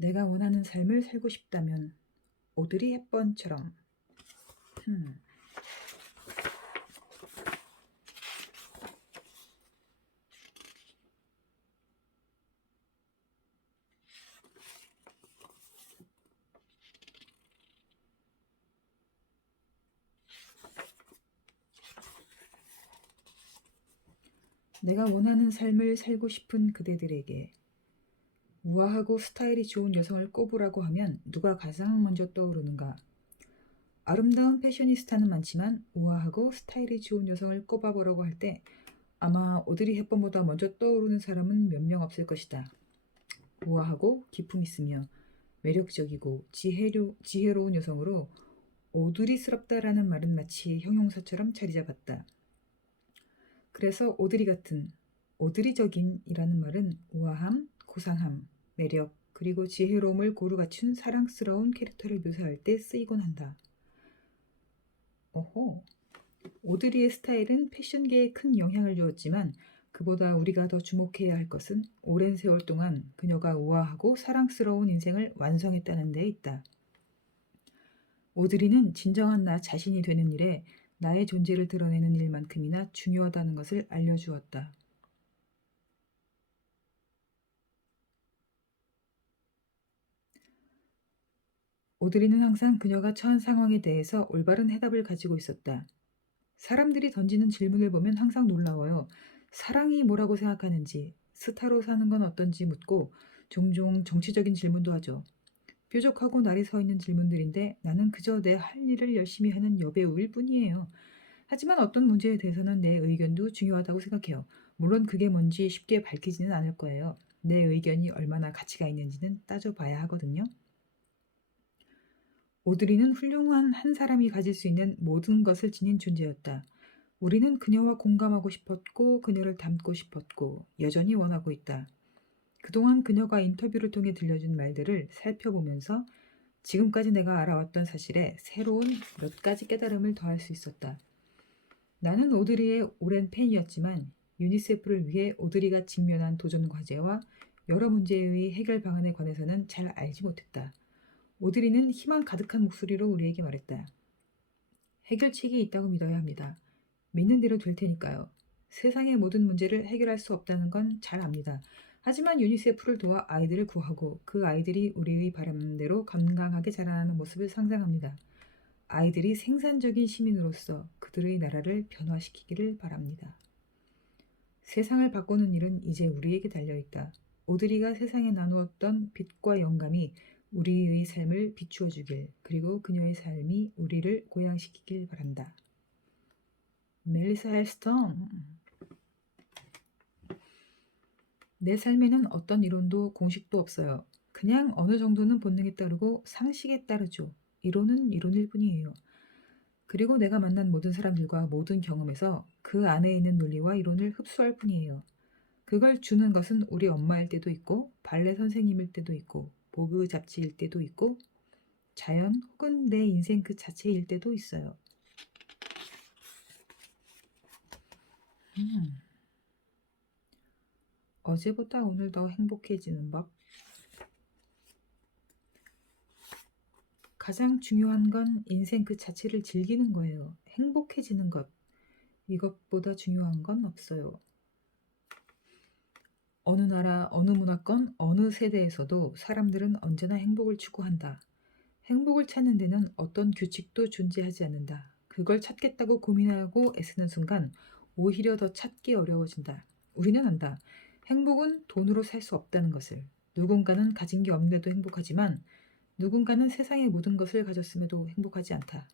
내가 원하는 삶을 살고 싶다면 오드리 헵번처럼. 흠. 내가 원하는 삶을 살고 싶은 그대들에게 우아하고 스타일이 좋은 여성을 꼽으라고 하면 누가 가장 먼저 떠오르는가? 아름다운 패셔니스타는 많지만 우아하고 스타일이 좋은 여성을 꼽아보라고 할 때 아마 오드리 헵번보다 먼저 떠오르는 사람은 몇 명 없을 것이다. 우아하고 기품 있으며 매력적이고 지혜로운 여성으로 오드리스럽다라는 말은 마치 형용사처럼 자리 잡았다. 그래서 오드리 같은, 오드리적인이라는 말은 우아함, 고상함, 매력, 그리고 지혜로움을 고루 갖춘 사랑스러운 캐릭터를 묘사할 때 쓰이곤 한다. 오호. 오드리의 스타일은 패션계에 큰 영향을 주었지만 그보다 우리가 더 주목해야 할 것은 오랜 세월 동안 그녀가 우아하고 사랑스러운 인생을 완성했다는 데 있다. 오드리는 진정한 나 자신이 되는 일에 나의 존재를 드러내는 일만큼이나 중요하다는 것을 알려주었다. 오드리는 항상 그녀가 처한 상황에 대해서 올바른 해답을 가지고 있었다. 사람들이 던지는 질문을 보면 항상 놀라워요. 사랑이 뭐라고 생각하는지, 스타로 사는 건 어떤지 묻고 종종 정치적인 질문도 하죠. 뾰족하고 날이 서 있는 질문들인데 나는 그저 내 할 일을 열심히 하는 여배우일 뿐이에요. 하지만 어떤 문제에 대해서는 내 의견도 중요하다고 생각해요. 물론 그게 뭔지 쉽게 밝히지는 않을 거예요. 내 의견이 얼마나 가치가 있는지는 따져봐야 하거든요. 오드리는 훌륭한 한 사람이 가질 수 있는 모든 것을 지닌 존재였다. 우리는 그녀와 공감하고 싶었고 그녀를 닮고 싶었고 여전히 원하고 있다. 그동안 그녀가 인터뷰를 통해 들려준 말들을 살펴보면서 지금까지 내가 알아왔던 사실에 새로운 몇 가지 깨달음을 더할 수 있었다. 나는 오드리의 오랜 팬이었지만 유니세프를 위해 오드리가 직면한 도전 과제와 여러 문제의 해결 방안에 관해서는 잘 알지 못했다. 오드리는 희망 가득한 목소리로 우리에게 말했다. 해결책이 있다고 믿어야 합니다. 믿는 대로 될 테니까요. 세상의 모든 문제를 해결할 수 없다는 건 잘 압니다. 하지만 유니세프를 도와 아이들을 구하고 그 아이들이 우리의 바람대로 건강하게 자라나는 모습을 상상합니다. 아이들이 생산적인 시민으로서 그들의 나라를 변화시키기를 바랍니다. 세상을 바꾸는 일은 이제 우리에게 달려있다. 오드리가 세상에 나누었던 빛과 영감이 우리의 삶을 비추어 주길, 그리고 그녀의 삶이 우리를 고양시키길 바란다. 멜리사 헬스턴. 내 삶에는 어떤 이론도 공식도 없어요. 그냥 어느 정도는 본능에 따르고 상식에 따르죠. 이론은 이론일 뿐이에요. 그리고 내가 만난 모든 사람들과 모든 경험에서 그 안에 있는 논리와 이론을 흡수할 뿐이에요. 그걸 주는 것은 우리 엄마일 때도 있고 발레 선생님일 때도 있고 보그 잡지일 때도 있고 자연 혹은 내 인생 그 자체일 때도 있어요. 음, 어제보다 오늘 더 행복해지는 법. 가장 중요한 건 인생 그 자체를 즐기는 거예요. 행복해지는 것. 이것보다 중요한 건 없어요. 어느 나라, 어느 문화권, 어느 세대에서도 사람들은 언제나 행복을 추구한다. 행복을 찾는 데는 어떤 규칙도 존재하지 않는다. 그걸 찾겠다고 고민하고 애쓰는 순간 오히려 더 찾기 어려워진다. 우리는 안다. 행복은 돈으로 살 수 없다는 것을. 누군가는 가진 게 없는데도 행복하지만 누군가는 세상의 모든 것을 가졌음에도 행복하지 않다.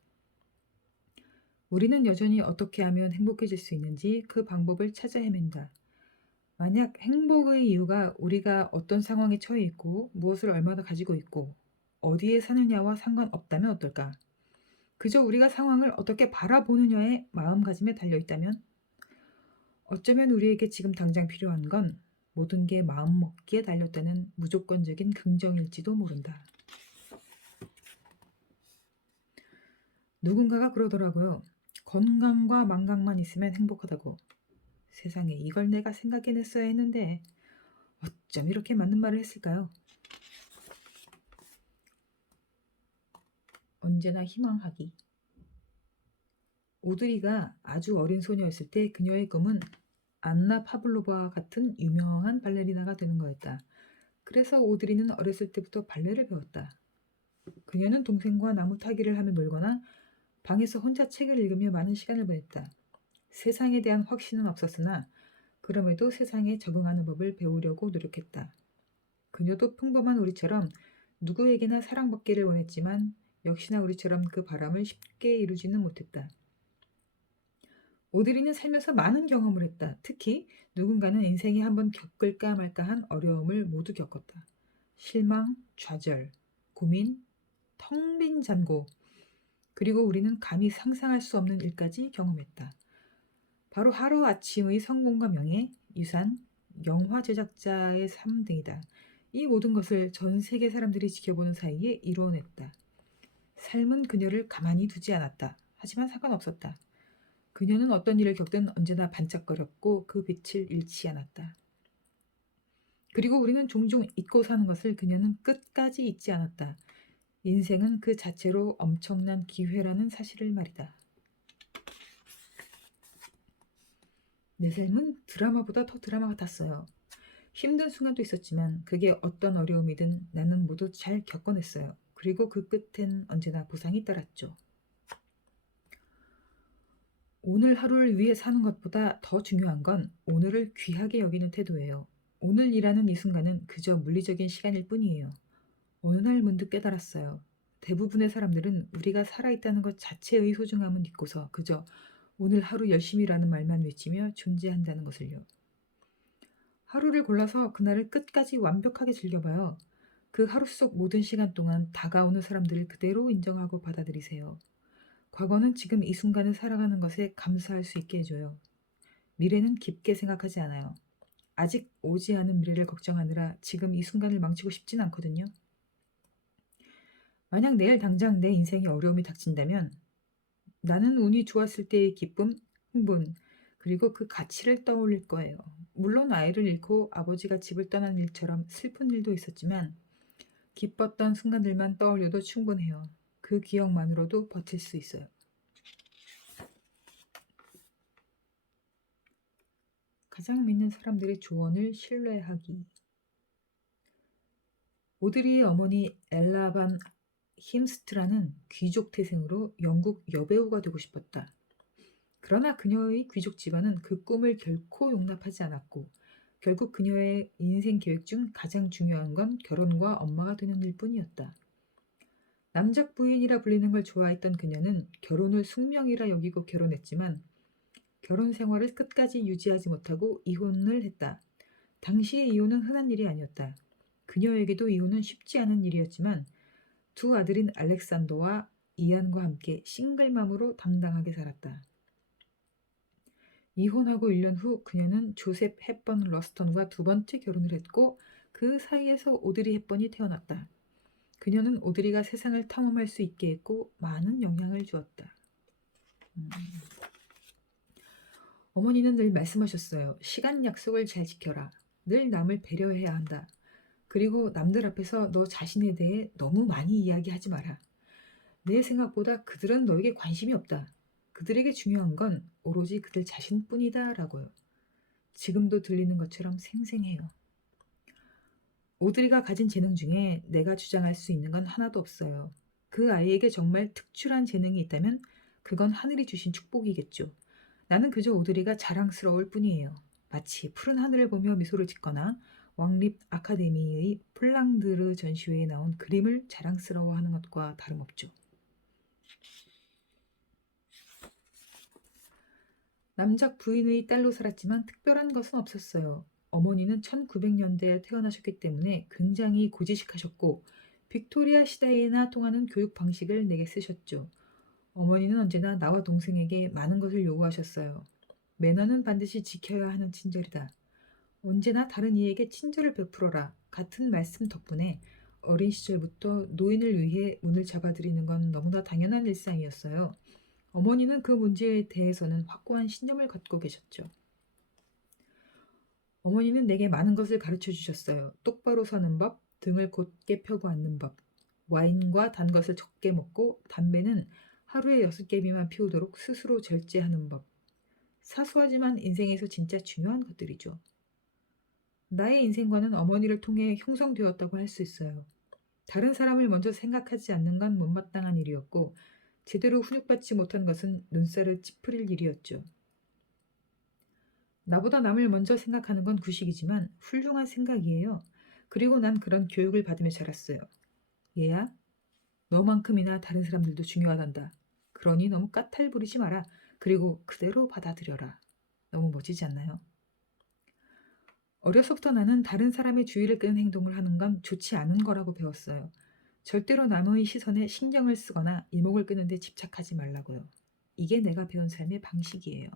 우리는 여전히 어떻게 하면 행복해질 수 있는지 그 방법을 찾아 헤맨다. 만약 행복의 이유가 우리가 어떤 상황에 처해 있고 무엇을 얼마나 가지고 있고 어디에 사느냐와 상관없다면 어떨까? 그저 우리가 상황을 어떻게 바라보느냐의 마음가짐에 달려 있다면 어쩌면 우리에게 지금 당장 필요한 건 모든 게 마음먹기에 달렸다는 무조건적인 긍정일지도 모른다. 누군가가 그러더라고요. 건강과 만강만 있으면 행복하다고. 세상에 이걸 내가 생각해냈어야 했는데 어쩜 이렇게 맞는 말을 했을까요? 언제나 희망하기. 오드리가 아주 어린 소녀였을 때 그녀의 꿈은 안나 파블로바와 같은 유명한 발레리나가 되는 거였다. 그래서 오드리는 어렸을 때부터 발레를 배웠다. 그녀는 동생과 나무 타기를 하며 놀거나 방에서 혼자 책을 읽으며 많은 시간을 보냈다. 세상에 대한 확신은 없었으나 그럼에도 세상에 적응하는 법을 배우려고 노력했다. 그녀도 평범한 우리처럼 누구에게나 사랑받기를 원했지만 역시나 우리처럼 그 바람을 쉽게 이루지는 못했다. 오드리는 살면서 많은 경험을 했다. 특히 누군가는 인생에 한번 겪을까 말까한 어려움을 모두 겪었다. 실망, 좌절, 고민, 텅 빈 잔고, 그리고 우리는 감히 상상할 수 없는 일까지 경험했다. 바로 하루아침의 성공과 명예, 유산, 영화 제작자의 삶 등이다. 이 모든 것을 전 세계 사람들이 지켜보는 사이에 이루어냈다. 삶은 그녀를 가만히 두지 않았다. 하지만 상관없었다. 그녀는 어떤 일을 겪든 언제나 반짝거렸고 그 빛을 잃지 않았다. 그리고 우리는 종종 잊고 사는 것을 그녀는 끝까지 잊지 않았다. 인생은 그 자체로 엄청난 기회라는 사실을 말이다. 내 삶은 드라마보다 더 드라마 같았어요. 힘든 순간도 있었지만 그게 어떤 어려움이든 나는 모두 잘 겪어냈어요. 그리고 그 끝엔 언제나 보상이 따랐죠. 오늘 하루를 위해 사는 것보다 더 중요한 건 오늘을 귀하게 여기는 태도예요. 오늘이라는 이 순간은 그저 물리적인 시간일 뿐이에요. 어느 날 문득 깨달았어요. 대부분의 사람들은 우리가 살아있다는 것 자체의 소중함은 잊고서 그저 오늘 하루 열심히라는 말만 외치며 존재한다는 것을요. 하루를 골라서 그날을 끝까지 완벽하게 즐겨봐요. 그 하루 속 모든 시간 동안 다가오는 사람들을 그대로 인정하고 받아들이세요. 과거는 지금 이 순간을 살아가는 것에 감사할 수 있게 해줘요. 미래는 깊게 생각하지 않아요. 아직 오지 않은 미래를 걱정하느라 지금 이 순간을 망치고 싶진 않거든요. 만약 내일 당장 내 인생에 어려움이 닥친다면 나는 운이 좋았을 때의 기쁨, 흥분, 그리고 그 가치를 떠올릴 거예요. 물론 아이를 잃고 아버지가 집을 떠난 일처럼 슬픈 일도 있었지만 기뻤던 순간들만 떠올려도 충분해요. 그 기억만으로도 버틸 수 있어요. 가장 믿는 사람들의 조언을 신뢰하기. 오드리의 어머니 엘라 반 힘스트라는 귀족 태생으로 영국 여배우가 되고 싶었다. 그러나 그녀의 귀족 집안은 그 꿈을 결코 용납하지 않았고 결국 그녀의 인생 계획 중 가장 중요한 건 결혼과 엄마가 되는 일뿐이었다. 남작 부인이라 불리는 걸 좋아했던 그녀는 결혼을 숙명이라 여기고 결혼했지만 결혼 생활을 끝까지 유지하지 못하고 이혼을 했다. 당시의 이혼은 흔한 일이 아니었다. 그녀에게도 이혼은 쉽지 않은 일이었지만 두 아들인 알렉산더와 이안과 함께 싱글맘으로 당당하게 살았다. 이혼하고 1년 후 그녀는 조셉 헵번 러스턴과 두 번째 결혼을 했고 그 사이에서 오드리 헵번이 태어났다. 그녀는 오드리가 세상을 탐험할 수 있게 했고 많은 영향을 주었다. 어머니는 늘 말씀하셨어요. 시간 약속을 잘 지켜라. 늘 남을 배려해야 한다. 그리고 남들 앞에서 너 자신에 대해 너무 많이 이야기하지 마라. 내 생각보다 그들은 너에게 관심이 없다. 그들에게 중요한 건 오로지 그들 자신뿐이다 라고요. 지금도 들리는 것처럼 생생해요. 오드리가 가진 재능 중에 내가 주장할 수 있는 건 하나도 없어요. 그 아이에게 정말 특출한 재능이 있다면 그건 하늘이 주신 축복이겠죠. 나는 그저 오드리가 자랑스러울 뿐이에요. 마치 푸른 하늘을 보며 미소를 짓거나 왕립 아카데미의 폴랑드르 전시회에 나온 그림을 자랑스러워하는 것과 다름없죠. 남작 부인의 딸로 살았지만 특별한 것은 없었어요. 어머니는 1900년대에 태어나셨기 때문에 굉장히 고지식하셨고 빅토리아 시대에나 통하는 교육 방식을 내게 쓰셨죠. 어머니는 언제나 나와 동생에게 많은 것을 요구하셨어요. 매너는 반드시 지켜야 하는 친절이다. 언제나 다른 이에게 친절을 베풀어라. 같은 말씀 덕분에 어린 시절부터 노인을 위해 문을 잡아드리는 건 너무나 당연한 일상이었어요. 어머니는 그 문제에 대해서는 확고한 신념을 갖고 계셨죠. 어머니는 내게 많은 것을 가르쳐 주셨어요. 똑바로 서는 법, 등을 곧게 펴고 앉는 법, 와인과 단 것을 적게 먹고 담배는 하루에 6개비만 피우도록 스스로 절제하는 법. 사소하지만 인생에서 진짜 중요한 것들이죠. 나의 인생관은 어머니를 통해 형성되었다고 할 수 있어요. 다른 사람을 먼저 생각하지 않는 건 못마땅한 일이었고, 제대로 훈육받지 못한 것은 눈살을 찌푸릴 일이었죠. 나보다 남을 먼저 생각하는 건 구식이지만 훌륭한 생각이에요. 그리고 난 그런 교육을 받으며 자랐어요. 얘야, 너만큼이나 다른 사람들도 중요하단다. 그러니 너무 까탈 부리지 마라. 그리고 그대로 받아들여라. 너무 멋지지 않나요? 어려서부터 나는 다른 사람의 주의를 끄는 행동을 하는 건 좋지 않은 거라고 배웠어요. 절대로 남의 시선에 신경을 쓰거나 이목을 끄는 데 집착하지 말라고요. 이게 내가 배운 삶의 방식이에요.